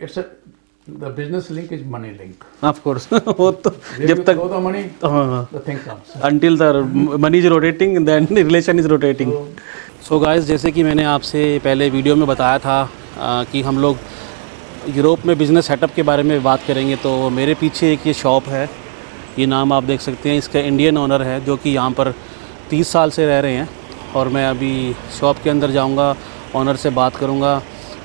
it's a the business link is money link. Of course वो तो Where जब you तक throw the money, हाँ the thing comes. until the money is rotating then relation is rotating. So guys, जैसे कि मैंने आपसे पहले वीडियो में बताया था कि हम लोग यूरोप में बिज़नेस सेटअप के बारे में बात करेंगे। तो मेरे पीछे एक ये शॉप है, ये नाम आप देख सकते हैं, इसका इंडियन ओनर है जो कि यहाँ पर 30 साल से रह रहे हैं। और मैं अभी शॉप के अंदर जाऊँगा, ओनर से बात करूँगा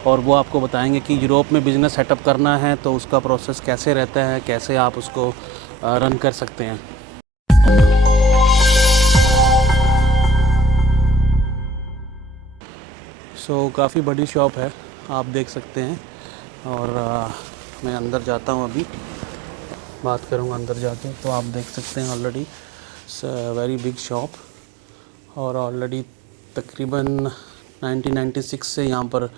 और वो आपको बताएंगे कि यूरोप में बिज़नेस सेटअप करना है तो उसका प्रोसेस कैसे रहता है, कैसे आप उसको रन कर सकते हैं। सो काफ़ी बड़ी शॉप है, आप देख सकते हैं। और मैं अंदर जाता हूँ, अभी बात करूँगा अंदर जाके। तो आप देख सकते हैं already it's very big shop और ऑलरेडी तकरीबन 1996 से यहाँ पर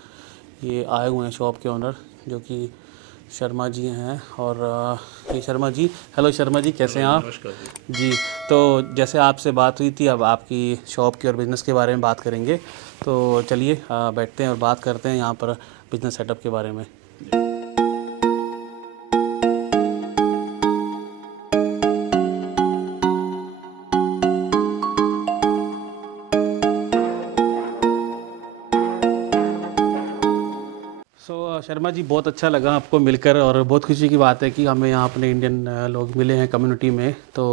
ये आए हुए हैं शॉप के ओनर, जो कि शर्मा जी हैं। और ये शर्मा जी, हेलो शर्मा जी, कैसे हैं आप? नमस्कार जी, तो जैसे आपसे बात हुई थी, अब आपकी शॉप की और बिज़नेस के बारे में बात करेंगे। तो चलिए बैठते हैं और बात करते हैं यहाँ पर बिज़नेस सेटअप के बारे में। शर्मा जी, बहुत अच्छा लगा आपको मिलकर और बहुत खुशी की बात है कि हमें यहाँ अपने इंडियन लोग मिले हैं कम्युनिटी में। तो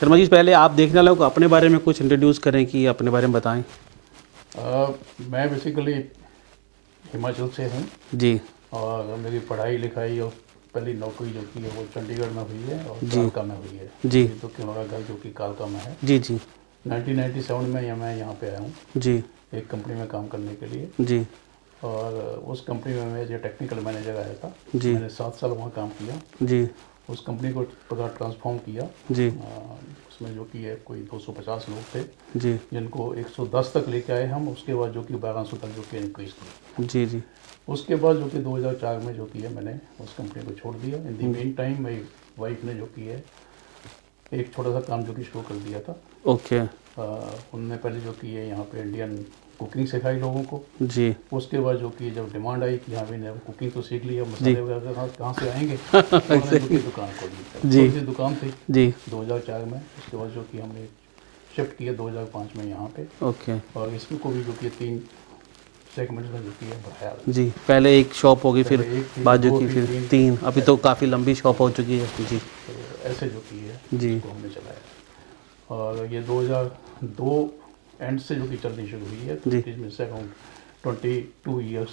शर्मा जी, पहले आप देखने वालों को अपने बारे में कुछ इंट्रोड्यूस करें, कि अपने बारे में बताएं। मैं बेसिकली हिमाचल से हूँ जी और मेरी पढ़ाई लिखाई और पहली नौकरी जो की है वो चंडीगढ़ में हुई है और कालका में हुई है। जी तो किनौरा घर जो कि कालका में है। जी जी 1997 में मैं यहाँ पे आया हूँ जी एक कंपनी में काम करने के लिए। जी और उस कंपनी में मैं जो टेक्निकल मैनेजर आया था। जी। मैंने 7 साल वहाँ काम किया। जी उस कंपनी को पूरा ट्रांसफॉर्म किया। जी उसमें जो कि है कोई 250 लोग थे, जी जिनको 110 तक लेके आए हम। उसके बाद जो कि 1200 तक जो कि इंक्रीज किया। जी जी उसके बाद जो कि 2004 में जो कि है मैंने उस कंपनी को छोड़ दिया। इन दी मेन टाइम मेरी वाइफ ने जो कि है एक छोटा सा काम जो कि शुरू कर दिया था। ओके। उनने पहले जो कि है यहाँ पे इंडियन कुकिंग सिखाई लोगों को। जी उसके बाद जो कि जब डिमांड आई कि हाँ भाई ने कुकिंग तो सीख लिया, मसाले वगैरह कहाँ से आएंगे, तो उन्होंने जो कि दुकान खोल दी। जी। छोटी सी दुकान थी जी 2004 में। उसके बाद जो कि हमने शिफ्ट किया 2005 में यहाँ पे। ओके। और इसमें को भी जो कि 3 सेगमेंट्स में जो कि है बढ़ाया। जी, पहले एक शॉप होगी, फिर पहले एक थी, बाद जो दो की थी, फिर 3, अभी तो काफ़ी लंबी शॉप हो चुकी है। जी तो ऐसे जो कि है जी इसको हमने चलाया। और ये 2002 एंड से जो कि चलनी शुरू हुई है। तो इसमें से अराउंड 22 ईयर्स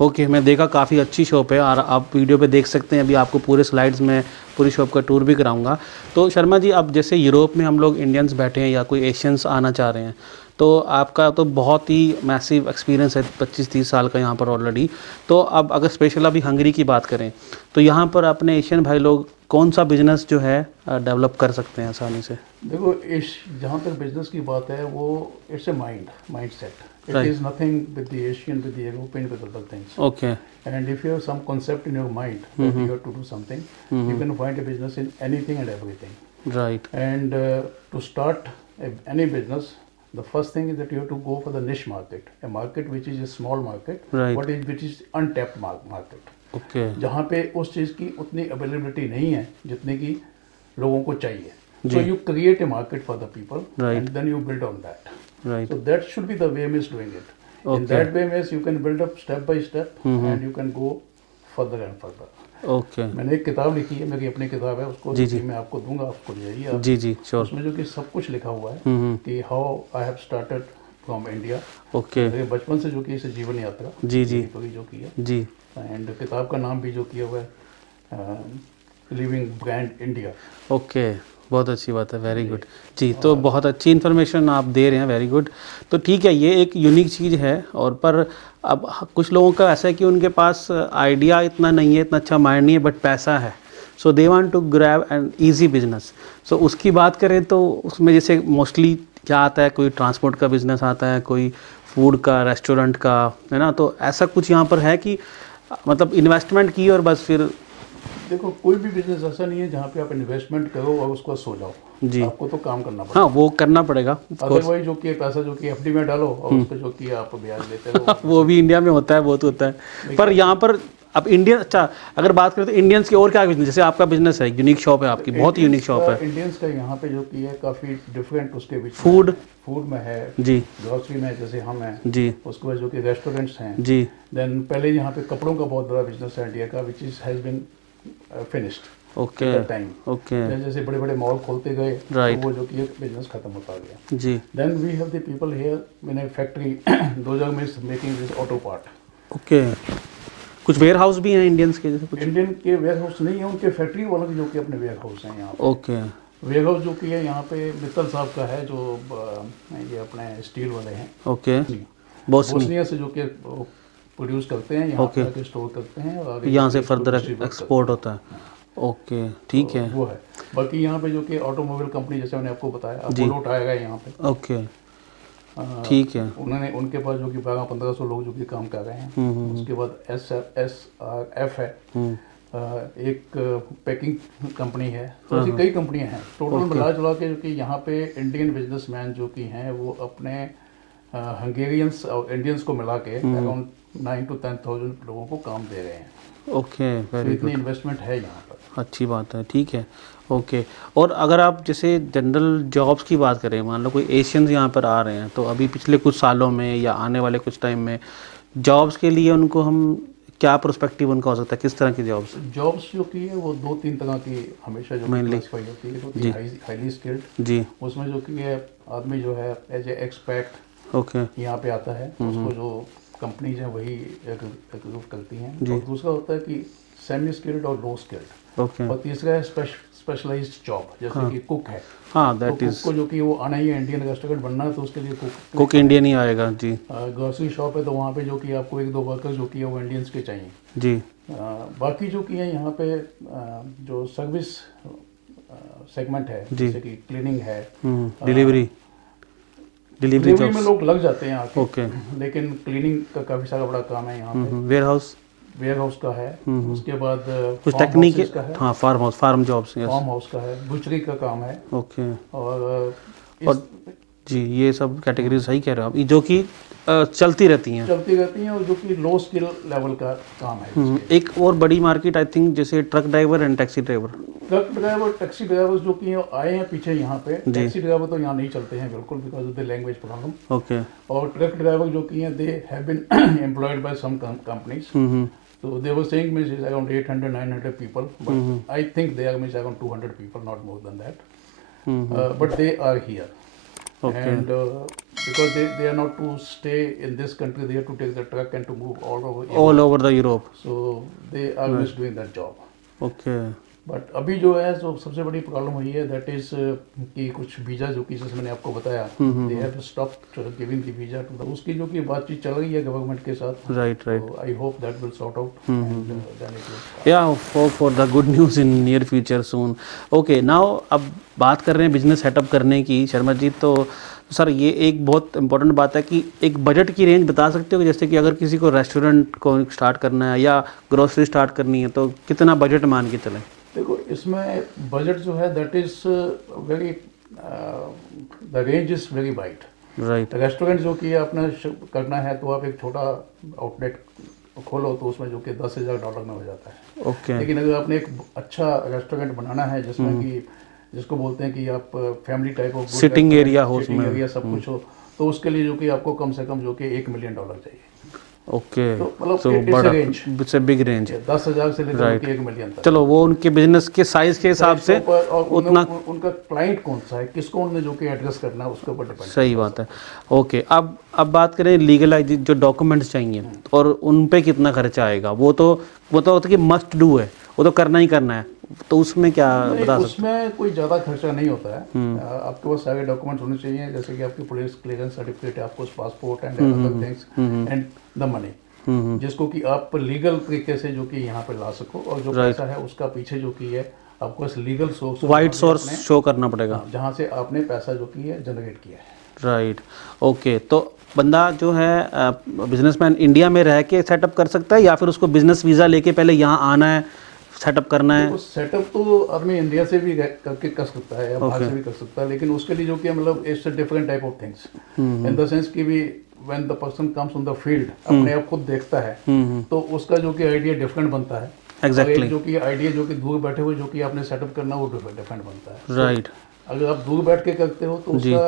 ओके। मैं देखा काफ़ी अच्छी शॉप है और आप वीडियो पे देख सकते हैं। अभी आपको पूरे स्लाइड्स में पूरी शॉप का टूर भी कराऊंगा। तो शर्मा जी, अब जैसे यूरोप में हम लोग इंडियंस बैठे हैं या कोई एशियंस आना चाह रहे हैं, तो आपका तो बहुत ही मैसिव एक्सपीरियंस है, 25-30 साल का यहाँ पर ऑलरेडी। तो अब अगर स्पेशल अभी हंगरी की बात करें, तो यहाँ पर अपने एशियन भाई लोग कौन सा बिजनेस जो है डेवलप कर सकते हैं आसानी से? देखो, इस जहाँ तक बिजनेस की बात है वो it's a mind set. It Right. is nothing with the Asian, with the European, with other things. Okay. And if you have some concept in your mind that you have to do something, you can find a business in anything and everything. Right. And to start any business, the first thing is that you have to go for the niche market, a market which is a small market, Right. which is untapped market. Okay. जहाँ पे उस चीज़ की उतनी availability नहीं है जितने की लोगों को चाहिए। जी। So you create a market for the people, Right. and then you build on that. Right. So that should be the way means doing it. In Okay. that way means you can build up step by step, and you can go further and further. Okay. मैंने एक किताब लिखी है, मेरी अपनी किताब है, उसको जी, जी। मैं आपको दूंगा, आपको ले जाइए आप। जी जी श्योर। उसमें जो कि सब कुछ लिखा हुआ है कि how I have started from India. Okay. मेरे बचपन से जो कि इस जीवन यात्रा जी जी पूरी जो की है। जी। एंड किताब का नाम भी जो किया हुआ है लिविंग ब्रांड इंडिया। ओके, बहुत अच्छी बात है, वेरी गुड। जी, तो बहुत अच्छी इन्फॉर्मेशन आप दे रहे हैं, वेरी गुड। तो ठीक है, ये एक यूनिक चीज़ है। और पर अब कुछ लोगों का ऐसा है कि उनके पास आइडिया इतना नहीं है, इतना अच्छा माइंड नहीं है, बट पैसा है। So they want to grab an easy business. So उसकी बात करें तो उसमें जैसे मोस्टली क्या आता है, कोई ट्रांसपोर्ट का बिज़नेस आता है, कोई फूड का, रेस्टोरेंट का, है ना। तो ऐसा कुछ यहाँ पर है कि मतलब इन्वेस्टमेंट की और बस फिर देखो, कोई भी बिजनेस ऐसा नहीं है जहाँ पे आप इन्वेस्टमेंट करो और उसको सो जाओ। जी। आपको तो काम करना पड़ेगा। हाँ वो करना पड़ेगा अदरवाइज जो कि पैसा जो कि एफडी में डालो और उस पर जो कि आप ब्याज लेते रहो। वो भी इंडिया में होता है, बहुत होता है। पर यहाँ पर अब इंडियन, अच्छा अगर बात करें तो इंडियंस की और क्या बिजनेस, जैसे आपका बिजनेस है, यूनिक शॉप है आपकी, बहुत ही यूनिक शॉप है। इंडियंस का यहाँ पे जो कि है काफ़ी डिफरेंट उसके बीच फूड में है जी ग्रोसरी में, जैसे हम हैं जी उसके बाद जो कि रेस्टोरेंट्स हैं जी देन पहले यहाँ पे कपड़ों का बहुत बड़ा बिजनेस है इंडिया का which is has been finished okay time. Okay जैसे बड़े बड़े मॉल खोलते गए Right. तो वो जो कि बिजनेस खत्म होता गया। जी then we have the people here in a factory those are making this auto part. Okay, कुछ वेयर हाउस भी हैं इंडियंस के जैसे कुछ? इंडियन के वेयर हाउस नहीं है, उनके फैक्ट्री वालों के जो कि अपने वेयर हाउस हैं यहाँ पे। ओके वेयर हाउस जो कि है यहाँ पे मित्तल साहब का है जो ये अपने स्टील वाले हैं ओके, बॉस बोस्निया से जो कि प्रोड्यूस करते हैं यहाँ पे आके स्टोर करते हैं और आगे यहाँ से इसको फर्दर distribute एक्सपोर्ट होता है। ओके ठीक है, वो है। बाकी यहाँ पे जो कि ऑटोमोबाइल कंपनी जैसे मैंने आपको बताया अपोलो उठाएगा यहाँ पे। ओके ठीक है। उन्होंने उनके पास जो कि 1200-1500 लोग जो कि काम कर रहे हैं। उसके बाद SRF है एक पैकिंग कंपनी है। तो ऐसी कई कंपनियां हैं टोटल मिला जुला के जो कि यहाँ पे इंडियन बिजनेसमैन जो कि हैं वो अपने हंगेरियंस और इंडियंस को मिला के अराउंड 9 to 10,000 लोगों को काम दे रहे हैं। ओके तो वेरी इतनी इन्वेस्टमेंट है यहाँ पर। अच्छी बात है, ठीक है ओके। और अगर आप जैसे जनरल जॉब्स की बात करें, मान लो कोई एशियंस यहाँ पर आ रहे हैं, तो अभी पिछले कुछ सालों में या आने वाले कुछ टाइम में जॉब्स के लिए उनको हम क्या प्रोस्पेक्टिव उनका हो सकता है, किस तरह की जॉब्स जो की है वो 2-3 तरह की हमेशा जो क्लासिफाई होती है। तो हाईली स्किल्ड जी, उसमें जो कि है आदमी जो है एज ए एक्सपैट ओके यहाँ पे आता है, उसको जो कंपनीज हैं वही रिक्रूट करती हैं। और दूसरा होता है कि सेमी स्किल्ड और लो स्किल्ड। ओके और तीसरा है स्पेशलाइज्ड जॉब जैसे कि कुक है। हाँ तो दैट कुक इज को जो कि वो आना ही है, इंडियन रेस्टोरेंट बनना है तो उसके लिए कुक इंडियन ही आएगा जी ग्रोसरी शॉप है तो वहाँ पे जो कि आपको 1-2 वर्कर जो कि है वो इंडियंस के चाहिए। जी। बाकी जो कि है यहाँ पे जो सर्विस सेगमेंट है जैसे कि क्लीनिंग है, डिलीवरी डिलीवरी में लोग लग जाते हैं आके। ओके लेकिन क्लीनिंग का काफ़ी सारा बड़ा काम है यहाँ पे। वेयर हाउस का है, उसके बाद कुछ फार्म टेक्निक हाउसेस का है, हाँ फार्म जॉब्स फार्म हाउस का है, बुचरी का काम है। ओके और जी ये सब कैटेगरी सही कह रहे हो आप, जो कि चलती रहती हैं और जो कि लो स्किल लेवल का काम है। एक और बड़ी मार्केट आई थिंक जैसे truck driver and taxi driver. Truck driver taxi driver जो कि आए हैं पीछे यहाँ पे, टैक्सी ड्राइवर तो यहाँ नहीं चलते हैं बिल्कुल because of the language problem. Okay. और ट्रक ड्राइवर जो कि हैं they have been employed by some companies. So they were saying means it's around 800-900 people, but I think they are means around 200 people, not more than that. But they are here, and because they are not to stay in this country, they have to take the truck and to move all over the Europe. So they are just doing that job. Okay. But अभी जो है जो सबसे बड़ी problem हुई है that is कि कुछ वीज़ा जो कि जैसे मैंने आपको बताया they have stopped giving the visa to the, उसकी जो कि बातचीत चल रही है गवर्नमेंट के साथ। Right I hope that will sort out या hope for the good news in near future soon. Okay now अब बात कर रहे हैं बिजनेस सेटअप करने की शर्मा जी, तो सर ये एक बहुत इंपॉर्टेंट बात है कि एक बजट की रेंज बता सकते हो कि जैसे कि अगर किसी को रेस्टोरेंट को स्टार्ट करना है या ग्रोसरी स्टार्ट करनी है तो कितना बजट मान के चलें? देखो इसमें बजट जो है that is very the range is very wide. Right. Restaurant जो कि अपना करना है तो आप एक छोटा आउटलेट खोलो तो उसमें जो कि $10,000 में हो जाता है। ओके। लेकिन अगर आपने एक अच्छा रेस्टोरेंट बनाना है जिसमें कि जिसको बोलते हैं कि आप family type of sitting area हो, सिटिंग एरिया सब कुछ हो, तो उसके लिए जो कि आपको कम से कम जो कि $1 मिलियन चाहिए। ओके तो मतलब सो बड़ा इट्स अ बिग रेंज, 10,000 से लेकर $1 मिलियन तक। चलो वो उनके बिजनेस के साइज के हिसाब से उतना उनका क्लाइंट कौन सा है, किसको उन्हें जो कि एड्रेस करना है उसके ऊपर डिपेंड। सही बात है। ओके अब बात करें लीगलाइज जो डॉक्यूमेंट्स चाहिए और उन पे कितना खर्चा आएगा, वो तो होता है कि मस्ट डू है, वो तो करना ही करना है, तो उसमें क्या बता सकते? उसमें कोई ज़्यादा खर्चा नहीं होता है। आपके पास सारे डॉक्यूमेंट्स होने चाहिए जैसे कि आपकी पुलिस क्लियरेंस सर्टिफिकेट है, आपको passport and other things and the money जिसको कि आप लीगल तरीके से जो कि यहाँ पे ला सको, और जो पैसा है उसका पीछे जो कि है आपको इस legal source white source show करना पड़ेगा जहाँ से आपने पैसा जो कि है जनरेट किया है। Right okay. तो बंदा जो है बिजनेसमैन इंडिया में रह के सेटअप कर सकता है या फिर उसको बिजनेस वीज़ा लेके पहले यहाँ आना है सेटअप करना है? तो सेटअप तो आदमी इंडिया से भी करके कर सकता है या बाहर से भी कर सकता है, लेकिन उसके लिए जो कि मतलब it's a different type of things in the sense कि भी when the person comes on the field अपने आप खुद देखता है तो उसका जो कि आइडिया डिफरेंट बनता है। एग्जैक्टली। जो कि आइडिया जो कि दूर बैठे हुए जो कि आपने सेटअप करना वो डिफरेंट बनता है। राइट। अगर आप दूर बैठ के करते हो तो उसका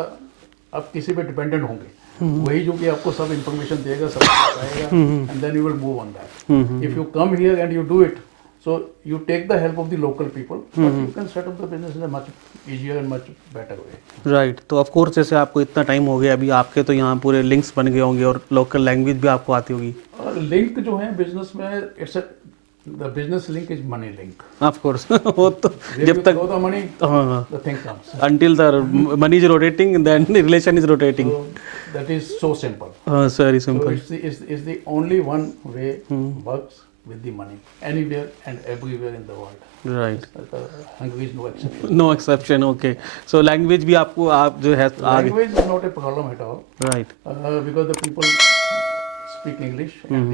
आप किसी पे डिपेंडेंट होंगे, वही जो कि आपको सब इंफॉर्मेशन देगा, सब बताएगा, and then you will move on that. If you come here and you do it, so you take the help of the local people, but you can set up the business in a much easier and much better way. Right. तो of course जैसे आपको इतना time हो गया अभी, आपके तो यहाँ पूरे लिंक्स बन गए होंगे और लोकल लैंग्वेज भी आपको आती होगी। और लिंक जो है बिजनेस में, it's the business link is money link. Of course वो तो जब तक द मनी हाँ the thing comes, until the money is rotating then the relation is rotating. so that is so simple. Very So simple. it's the only one way works with the money anywhere and everywhere in the world. Right. Hungary is no exception. No exception. Okay. So language भी आपको आप जो है आगे। Language is not a problem at all. Right. Because the people speak English and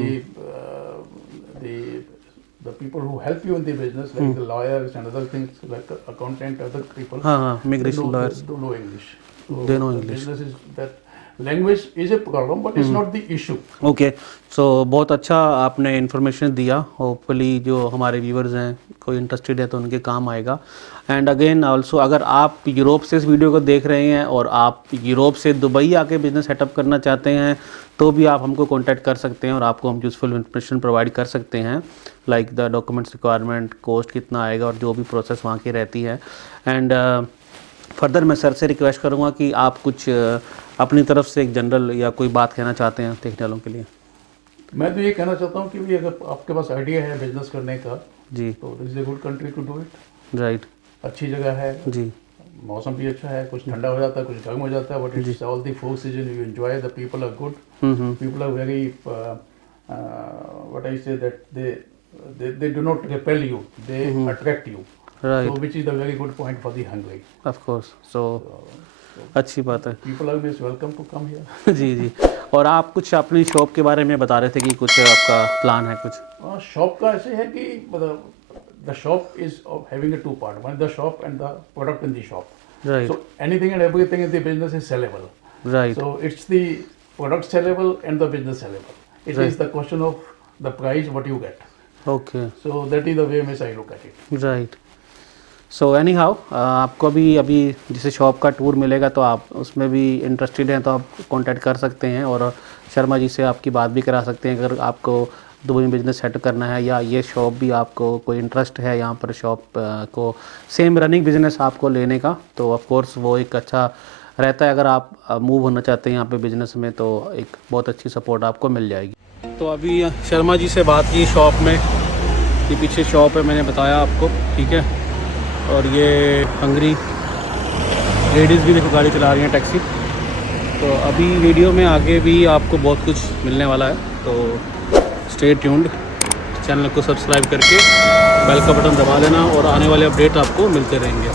the people who help you in the business, like the lawyers and other things, like accountant, other people, हाँ immigration lawyers. they know English. So They know the English. business is that language is a problem, but it's not the issue. Okay. So बहुत अच्छा आपने information दिया। Hopefully जो हमारे viewers हैं कोई interested है तो उनके काम आएगा। एंड अगेन आल्सो अगर आप यूरोप से इस वीडियो को देख रहे हैं और आप यूरोप से दुबई आके बिजनेस सेटअप करना चाहते हैं तो भी आप हमको कांटेक्ट कर सकते हैं और आपको हम यूज़फुल इन्फॉर्मेशन प्रोवाइड कर सकते हैं, like the documents requirement, cost कितना आएगा और जो भी प्रोसेस वहाँ की रहती है। एंड फर्दर मैं सर से रिक्वेस्ट करूँगा कि आप कुछ अपनी तरफ से एक जनरल या कोई बात कहना चाहते हैं देखने वालों के लिए। मैं तो ये कहना चाहता हूँ कि भी अगर आपके पास आइडिया है बिजनेस करने का जी। तो this is a good country to do it. Right. अच्छी जगह है जी। मौसम भी अच्छा है, कुछ ठंडा हो जाता है, कुछ गर्म हो जाता है, but it's all the 4 season you enjoy, the people are good, people are very what I say that they do not repel you, they attract you, right. so which is the very good point for the Hungary. Of course. So अच्छी बात है। People are always welcome to come here. जी जी। और आप कुछ अपनी shop के बारे में बता रहे थे कि कुछ आपका प्लान है कुछ? शॉप का ऐसे है कि the shop is having a two part, one is the shop and the product in the shop. Right. So anything and everything in the business is sellable. Right. So it's the product sellable and the business sellable. It is the question of the price what you get. Okay. So that is the way which I look at it. Right. So any how आपको भी अभी जैसे shop का tour मिलेगा तो आप उसमें भी इंटरेस्टेड हैं तो आप कांटेक्ट कर सकते हैं और शर्मा जी से आपकी बात भी करा सकते हैं अगर आपको दुबई में बिजनेस सेट करना है या ये शॉप भी आपको कोई इंटरेस्ट है यहाँ पर शॉप को सेम रनिंग बिजनेस आपको लेने का, तो ऑफ कोर्स वो एक अच्छा रहता है। अगर आप मूव होना चाहते हैं यहाँ पे बिजनेस में तो एक बहुत अच्छी सपोर्ट आपको मिल जाएगी। तो अभी शर्मा जी से बात की शॉप में, ये पीछे शॉप है मैंने बताया आपको, ठीक है। और ये हंगरी लेडीज़ भी देखो गाड़ी चला रही हैं, टैक्सी। तो अभी वीडियो में आगे भी आपको बहुत कुछ मिलने वाला है, तो स्टे ट्यून्ड, चैनल को सब्सक्राइब करके बेल का बटन दबा देना और आने वाले अपडेट आपको मिलते रहेंगे।